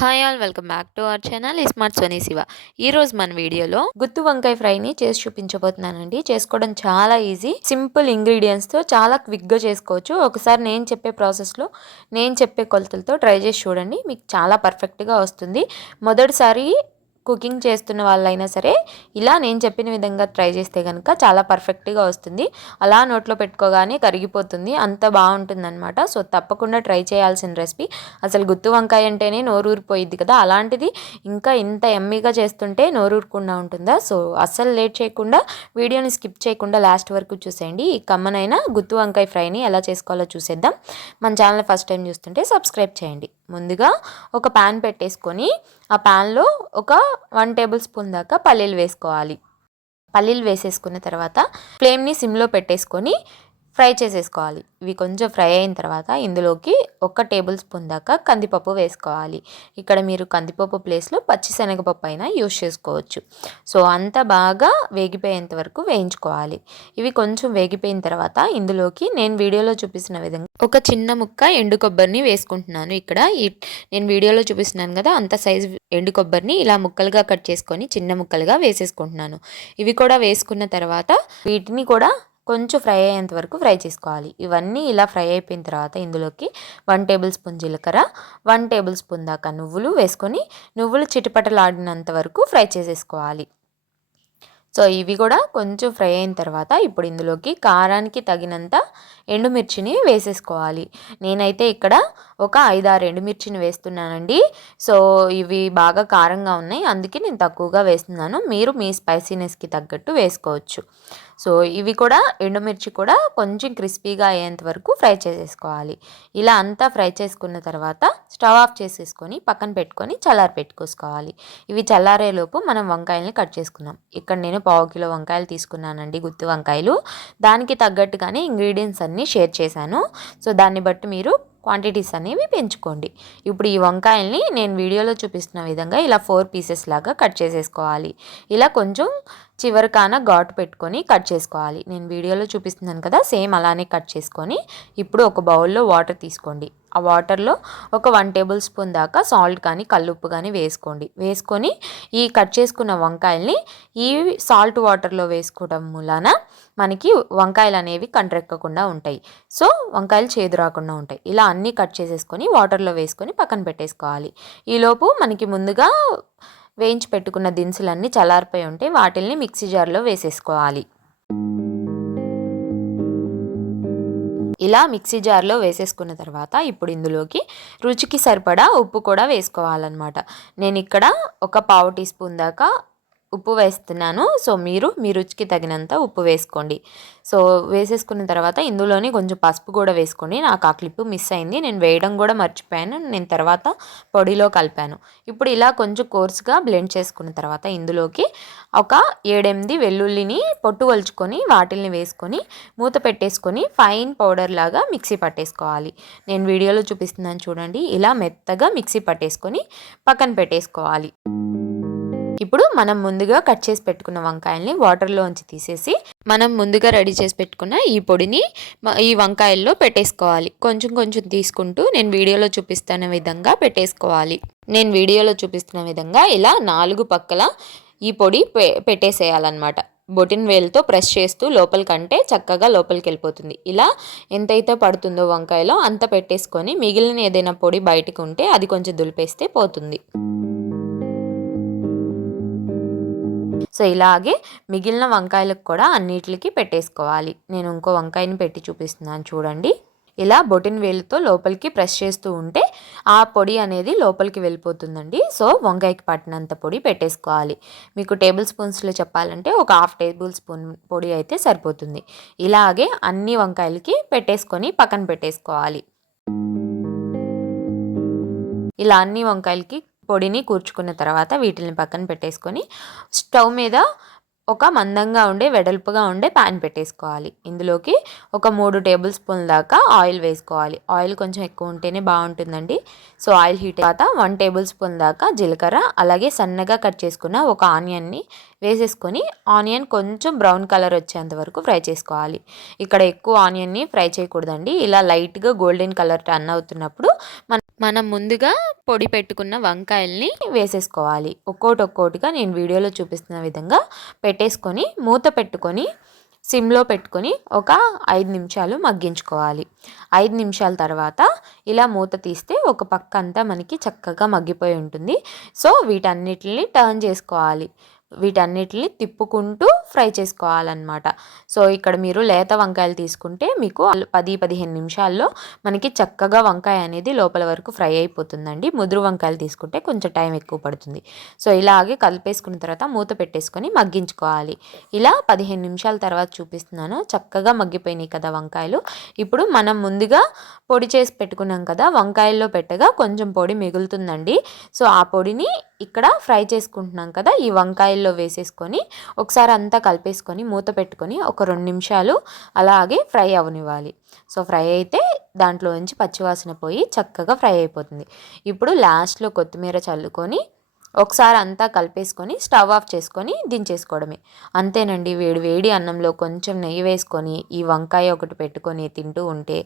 Hi all welcome back to our channel smart Soni Shiva. ఈరోజు మన వీడియోలో గుత్తి వంకాయ ఫ్రైని చేసి చూపించబోతున్నానండి. చేసుకోవడం చాలా ఈజీ, సింపుల్ ఇంగ్రీడియంట్స్తో చాలా క్విక్గా చేసుకోవచ్చు. ఒకసారి నేను చెప్పే ప్రాసెస్లో నేను చెప్పే కొలతలతో ట్రై చేసి చూడండి, మీకు చాలా పర్ఫెక్ట్గా వస్తుంది. మొదటిసారి కుకింగ్ చేస్తున్న వాళ్ళైనా సరే ఇలా నేను చెప్పిన విధంగా ట్రై చేస్తే కనుక చాలా పర్ఫెక్ట్గా వస్తుంది. అలా నోట్లో పెట్టుకోగానే కరిగిపోతుంది, అంత బాగుంటుందన్నమాట. సో తప్పకుండా ట్రై చేయాల్సిన రెసిపీ. అసలు గుత్తి వంకాయ అంటేనే నోరూరిపోయిద్ది కదా, అలాంటిది ఇంకా ఇంత ఎమ్మీగా చేస్తుంటే నోరూరకుండా ఉంటుందా? సో అస్సలు లేట్ చేయకుండా వీడియోని స్కిప్ చేయకుండా లాస్ట్ వరకు చూసేయండి. ఈ కమ్మనైన గుత్తి వంకాయ ఫ్రైని ఎలా చేసుకోవాలో చూసేద్దాం. మన ఛానల్ ఫస్ట్ టైం చూస్తుంటే సబ్స్క్రైబ్ చేయండి. ముందుగా ఒక ప్యాన్ పెట్టేసుకొని ఆ ప్యాన్లో ఒక 1 టేబుల్ స్పూన్ దాకా పల్లీలు వేసుకోవాలి. పల్లీలు వేసేసుకున్న తర్వాత ఫ్లేమ్ని సిమ్లో పెట్టేసుకొని ఫ్రై చేసేసుకోవాలి. ఇవి కొంచెం ఫ్రై అయిన తర్వాత ఇందులోకి 1 టేబుల్ స్పూన్ దాకా కందిపప్పు వేసుకోవాలి. ఇక్కడ మీరు కందిపప్పు ప్లేస్లో పచ్చిశనగపప్పు అయినా యూజ్ చేసుకోవచ్చు. సో అంతా బాగా వేగిపోయేంత వరకు వేయించుకోవాలి. ఇవి కొంచెం వేగిపోయిన తర్వాత ఇందులోకి నేను వీడియోలో చూపిస్తున్న విధంగా ఒక చిన్న ముక్క ఎండు కొబ్బరిని వేసుకుంటున్నాను. ఇక్కడ నేను వీడియోలో చూపిస్తున్నాను కదా, అంత సైజు ఎండు కొబ్బరిని ఇలా ముక్కలుగా కట్ చేసుకొని చిన్న ముక్కలుగా వేసేసుకుంటున్నాను. ఇవి కూడా వేసుకున్న తర్వాత వీటిని కూడా కొంచెం ఫ్రై అయ్యేంత వరకు ఫ్రై చేసుకోవాలి. ఇవన్నీ ఇలా ఫ్రై అయిపోయిన తర్వాత ఇందులోకి 1 టేబుల్ స్పూన్ జీలకర్ర, 1 టేబుల్ స్పూన్ దాకా నువ్వులు వేసుకొని నువ్వులు చిటపటలాడినంత వరకు ఫ్రై చేసేసుకోవాలి. సో ఇవి కూడా కొంచెం ఫ్రై అయిన తర్వాత ఇప్పుడు ఇందులోకి కారానికి తగినంత ఎండుమిర్చిని వేసేసుకోవాలి. నేనైతే ఇక్కడ ఒక 5-6 ఎండుమిర్చిని వేస్తున్నానండి. సో ఇవి బాగా కారంగా ఉన్నాయి, అందుకే నేను తక్కువగా వేస్తున్నాను. మీరు మీ స్పైసీనెస్కి తగ్గట్టు వేసుకోవచ్చు. సో ఇవి కూడా ఎండుమిర్చి కూడా కొంచెం క్రిస్పీగా అయ్యేంత వరకు ఫ్రై చేసేసుకోవాలి. ఇలా అంతా ఫ్రై చేసుకున్న తర్వాత స్టవ్ ఆఫ్ చేసేసుకొని పక్కన పెట్టుకొని చల్లారి పెట్టుకోవాలి. ఇవి చల్లారేలోపు మనం వంకాయల్ని కట్ చేసుకుందాం. ఇక్కడ నేను 1/2 కిలో వంకాయలు తీసుకున్నానండి, గుత్తి వంకాయలు. దానికి తగ్గట్టుగానే ఇంగ్రీడియంట్స్ అన్నీ షేర్ చేశాను. సో దాన్ని బట్టి మీరు క్వాంటిటీస్ అనేవి పెంచుకోండి. ఇప్పుడు ఈ వంకాయల్ని నేను వీడియోలో చూపిస్తున్న విధంగా ఇలా 4 పీసెస్ లాగా కట్ చేసేసుకోవాలి. ఇలా కొంచెం చివరికాన ఘాటు పెట్టుకొని కట్ చేసుకోవాలి. నేను వీడియోలో చూపిస్తున్నాను కదా, సేమ్ అలానే కట్ చేసుకొని ఇప్పుడు ఒక బౌల్లో వాటర్ తీసుకోండి. ఆ వాటర్లో ఒక 1 టేబుల్ స్పూన్ దాకా సాల్ట్ కానీ కల్లుప్పు కానీ వేసుకొని ఈ కట్ చేసుకున్న వంకాయల్ని ఈ సాల్ట్ వాటర్లో వేసుకోవడం మూలాన మనకి వంకాయలు అనేవి కండ్రెక్కకుండా ఉంటాయి. సో వంకాయలు చేదు రాకుండా ఉంటాయి. ఇలా అన్నీ కట్ చేసేసుకొని వాటర్లో వేసుకొని పక్కన పెట్టేసుకోవాలి. ఈలోపు మనకి ముందుగా వేయించి పెట్టుకున్న దినుసులన్నీ చల్లారిపోయి ఉంటే వాటిల్ని మిక్సీ జార్లో వేసేసుకోవాలి. ఇలా మిక్సీ జార్లో వేసేసుకున్న తర్వాత ఇప్పుడు ఇందులోకి రుచికి సరిపడా ఉప్పు కూడా వేసుకోవాలన్నమాట. నేను ఇక్కడ ఒక 1/2 టీ స్పూన్ దాకా ఉప్పు వేస్తున్నాను. సో మీరు మీ రుచికి తగినంత ఉప్పు వేసుకోండి. సో వేసేసుకున్న తర్వాత ఇందులోని కొంచెం పసుపు కూడా వేసుకోండి. నాకు ఆ క్లిప్ మిస్ అయింది, నేను వేయడం కూడా మర్చిపోయాను. నేను తర్వాత పొడిలో కలిపాను. ఇప్పుడు ఇలా కొంచెం కోర్స్గా బ్లెండ్ చేసుకున్న తర్వాత ఇందులోకి ఒక 7-8 వెల్లుల్లిని పొట్టు వలుచుకొని వాటిల్ని వేసుకొని మూత పెట్టేసుకొని ఫైన్ పౌడర్ లాగా మిక్సీ పట్టేసుకోవాలి. నేను వీడియోలో చూపిస్తున్నాను చూడండి, ఇలా మెత్తగా మిక్సీ పట్టేసుకొని పక్కన పెట్టేసుకోవాలి. ఇప్పుడు మనం ముందుగా కట్ చేసి పెట్టుకున్న వంకాయల్ని వాటర్లోంచి తీసేసి మనం ముందుగా రెడీ చేసి పెట్టుకున్న ఈ పొడిని ఈ వంకాయల్లో పెట్టేసుకోవాలి. కొంచెం కొంచెం తీసుకుంటూ నేను వీడియోలో చూపిస్తున్న విధంగా పెట్టేసుకోవాలి. నేను వీడియోలో చూపిస్తున్న విధంగా ఇలా 4 పక్కల ఈ పొడి పెట్టేసేయాలన్నమాట. బొటిన్ వేలుతో ప్రెస్ చేస్తూ లోపలికంటే చక్కగా లోపలికి వెళ్ళిపోతుంది. ఇలా ఎంతైతే పడుతుందో వంకాయలో అంత పెట్టేసుకొని మిగిలిన ఏదైనా పొడి బయటకు ఉంటే అది కొంచెం దులిపేస్తే పోతుంది. సో ఇలాగే మిగిలిన వంకాయలకు కూడా అన్నిటికి పెట్టేసుకోవాలి. నేను ఇంకో వంకాయని పెట్టి చూపిస్తున్నాను చూడండి. ఇలా బొటిన్ వేలుతో లోపలికి ప్రెస్ చేస్తూ ఉంటే ఆ పొడి అనేది లోపలికి వెళ్ళిపోతుందండి. సో వంకాయకి పట్టినంత పొడి పెట్టేసుకోవాలి. మీకు టేబుల్ స్పూన్స్లో చెప్పాలంటే ఒక 1/2 టేబుల్ స్పూన్ పొడి అయితే సరిపోతుంది. ఇలాగే అన్ని వంకాయలకి పెట్టేసుకొని పక్కన పెట్టేసుకోవాలి. ఇలా అన్ని వంకాయలకి పొడిని కూర్చుకున్న తర్వాత వీటిని పక్కన పెట్టేసుకొని స్టవ్ మీద ఒక మందంగా ఉండే వెడల్పుగా ఉండే ప్యాన్ పెట్టేసుకోవాలి. ఇందులోకి ఒక 3 టేబుల్ స్పూన్ల దాకా ఆయిల్ వేసుకోవాలి. ఆయిల్ కొంచెం ఎక్కువ ఉంటేనే బాగుంటుందండి. సో ఆయిల్ హీట్ తర్వాత 1 టేబుల్ స్పూన్ దాకా జీలకర్ర, అలాగే సన్నగా కట్ చేసుకున్న ఒక ఆనియన్ని వేసేసుకొని ఆనియన్ కొంచెం బ్రౌన్ కలర్ వచ్చేంత వరకు ఫ్రై చేసుకోవాలి. ఇక్కడ ఎక్కువ ఆనియన్ని ఫ్రై చేయకూడదండి. ఇలా లైట్గా గోల్డెన్ కలర్ టర్న్ అవుతున్నప్పుడు మనం ముందుగా పొడి పెట్టుకున్న వంకాయల్ని వేసేసుకోవాలి. ఒక్కోటిగా నేను వీడియోలో చూపిస్తున్న విధంగా పెట్టేసుకొని మూత పెట్టుకొని సిమ్లో పెట్టుకొని ఒక 5 నిమిషాలు మగ్గించుకోవాలి. 5 నిమిషాల తర్వాత ఇలా మూత తీస్తే ఒక పక్క అంతా మనకి చక్కగా మగ్గిపోయి ఉంటుంది. సో వీటన్నిటిని టర్న్ చేసుకోవాలి. వీటన్నిటిని తిప్పుకుంటూ ఫ్రై చేసుకోవాలన్నమాట. సో ఇక్కడ మీరు లేత వంకాయలు తీసుకుంటే మీకు 10-15 నిమిషాల్లో మనకి చక్కగా వంకాయ అనేది లోపల వరకు ఫ్రై అయిపోతుందండి. ముదురు వంకాయలు తీసుకుంటే కొంచెం టైం ఎక్కువ పడుతుంది. సో ఇలాగే కలిపేసుకున్న తర్వాత మూత పెట్టేసుకొని మగ్గించుకోవాలి. ఇలా 15 నిమిషాల తర్వాత చూపిస్తున్నాను. చక్కగా మగ్గిపోయినాయి కదా వంకాయలు. ఇప్పుడు మనం ముందుగా పొడి చేసి పెట్టుకున్నాం కదా, వంకాయల్లో పెట్టగా కొంచెం పొడి మిగులుతుందండి. సో ఆ పొడిని ఇక్కడ ఫ్రై చేసుకుంటున్నాం కదా, ఈ వంకాయల్లో వేసేసుకొని ఒకసారి అంతా కలిపేసుకొని మూత పెట్టుకొని ఒక 2 నిమిషాలు అలాగే ఫ్రై అవనివ్వాలి. సో ఫ్రై అయితే దాంట్లో నుంచి పచ్చివాసన పోయి చక్కగా ఫ్రై అయిపోతుంది. ఇప్పుడు లాస్ట్లో కొత్తిమీర చల్లుకొని ఒకసారి అంతా కలిపేసుకొని స్టవ్ ఆఫ్ చేసుకొని దించేసుకోవడమే. అంతేనండి. వేడి వేడి అన్నంలో కొంచెం నెయ్యి వేసుకొని ఈ వంకాయ ఒకటి పెట్టుకొని తింటూ ఉంటే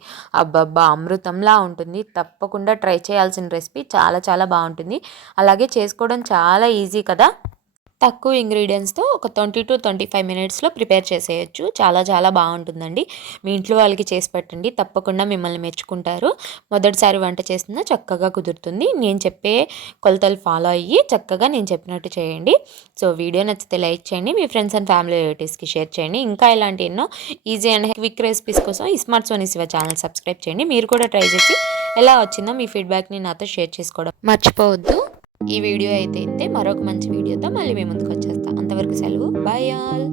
అబ్బబ్బా అమృతంలా ఉంటుంది. తప్పకుండా ట్రై చేయాల్సిన రెసిపీ. చాలా చాలా బాగుంటుంది. అలాగే చేసుకోవడం చాలా ఈజీ కదా. తక్కువ ఇంగ్రీడియంట్స్తో ఒక 20-25 మినిట్స్లో ప్రిపేర్ చేసేయచ్చు. చాలా చాలా బాగుంటుందండి. మీ ఇంట్లో వాళ్ళకి చేసి పెట్టండి. తప్పకుండా మిమ్మల్ని మెచ్చుకుంటారు. మొదటిసారి వంట చేస్తున్నా చక్కగా కుదురుతుంది. నేను చెప్పే కొలతలు ఫాలో అయ్యి చక్కగా నేను చెప్పినట్టు చేయండి. సో వీడియో నచ్చితే లైక్ చేయండి. మీ ఫ్రెండ్స్ అండ్ ఫ్యామిలీ రిలేటివ్స్కి షేర్ చేయండి. ఇంకా ఇలాంటి ఎన్నో ఈజీ అండ్ క్విక్ రెసిపీస్ కోసం smart Soni Shiva channel subscribe చేయండి. మీరు కూడా ట్రై చేసి ఎలా వచ్చిందో మీ ఫీడ్బ్యాక్ని నాతో షేర్ చేసుకోవడం మర్చిపోవద్దు. ఈ వీడియో అయితే ఇంతే. మరొక మంచి వీడియోతో మళ్ళీ మీ ముందుకు వచ్చేస్తా. అంతవరకు సెలవు. Bye all.